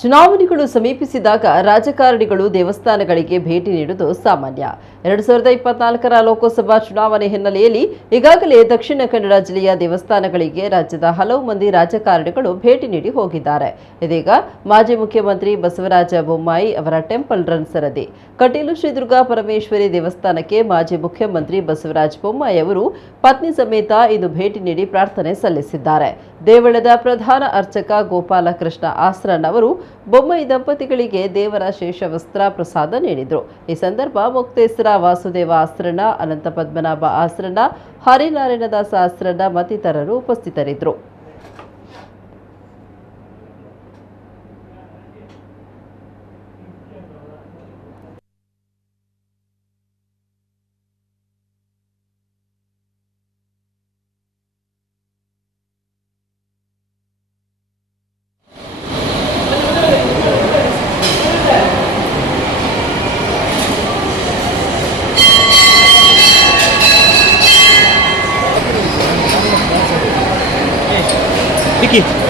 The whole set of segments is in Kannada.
ಚುನಾವಣೆಗಳು ಸಮೀಪಿಸಿದಾಗ ರಾಜಕಾರಣಿಗಳು ದೇವಸ್ಥಾನಗಳಿಗೆ ಭೇಟಿ ನೀಡುವುದು ಸಾಮಾನ್ಯ. ಎರಡು ಸಾವಿರದ ಇಪ್ಪತ್ನಾಲ್ಕರ ಲೋಕಸಭಾ ಚುನಾವಣೆ ಹಿನ್ನೆಲೆಯಲ್ಲಿ ಈಗಾಗಲೇ ದಕ್ಷಿಣ ಕನ್ನಡ ಜಿಲ್ಲೆಯ ದೇವಸ್ಥಾನಗಳಿಗೆ ರಾಜ್ಯದ ಹಲವು ಮಂದಿ ರಾಜಕಾರಣಿಗಳು ಭೇಟಿ ನೀಡಿ ಹೋಗಿದ್ದಾರೆ. ಇದೀಗ ಮಾಜಿ ಮುಖ್ಯಮಂತ್ರಿ ಬಸವರಾಜ ಬೊಮ್ಮಾಯಿ ಅವರ ಟೆಂಪಲ್ ರನ್ ಸರದಿ. ಕಟೀಲು ಶ್ರೀ ದುರ್ಗಾ ಪರಮೇಶ್ವರಿ ದೇವಸ್ಥಾನಕ್ಕೆ ಮಾಜಿ ಮುಖ್ಯಮಂತ್ರಿ ಬಸವರಾಜ ಬೊಮ್ಮಾಯಿ ಅವರು ಪತ್ನಿ ಸಮೇತ ಇಂದು ಭೇಟಿ ನೀಡಿ ಪ್ರಾರ್ಥನೆ ಸಲ್ಲಿಸಿದ್ದಾರೆ. ದೇವಳದ ಪ್ರಧಾನ ಅರ್ಚಕ ಗೋಪಾಲಕೃಷ್ಣ ಆಸ್ರನ್ ಅವರು ಬೊಮ್ಮಾಯಿ ದಂಪತಿಗಳಿಗೆ ದೇವರ ಶೇಷ ವಸ್ತ್ರ ಪ್ರಸಾದ ನೀಡಿದರು. ಈ ಸಂದರ್ಭ ಮುಕ್ತೇಶ್ವರ ವಾಸುದೇವ ಆಸ್ರಣ, ಅನಂತ ಪದ್ಮನಾಭ ಆಸ್ರಣ, ಹರಿನಾರಾಯಣದಾಸ ಆಸ್ರಣ ಮತ್ತಿತರರು ಉಪಸ್ಥಿತರಿದ್ದರು. Aqui.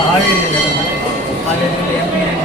ಹಾವೇರಿ ಇದೆ ಹಾವೇರಿಯಲ್ಲಿ ಎಂ ಪಿ ಇದೆ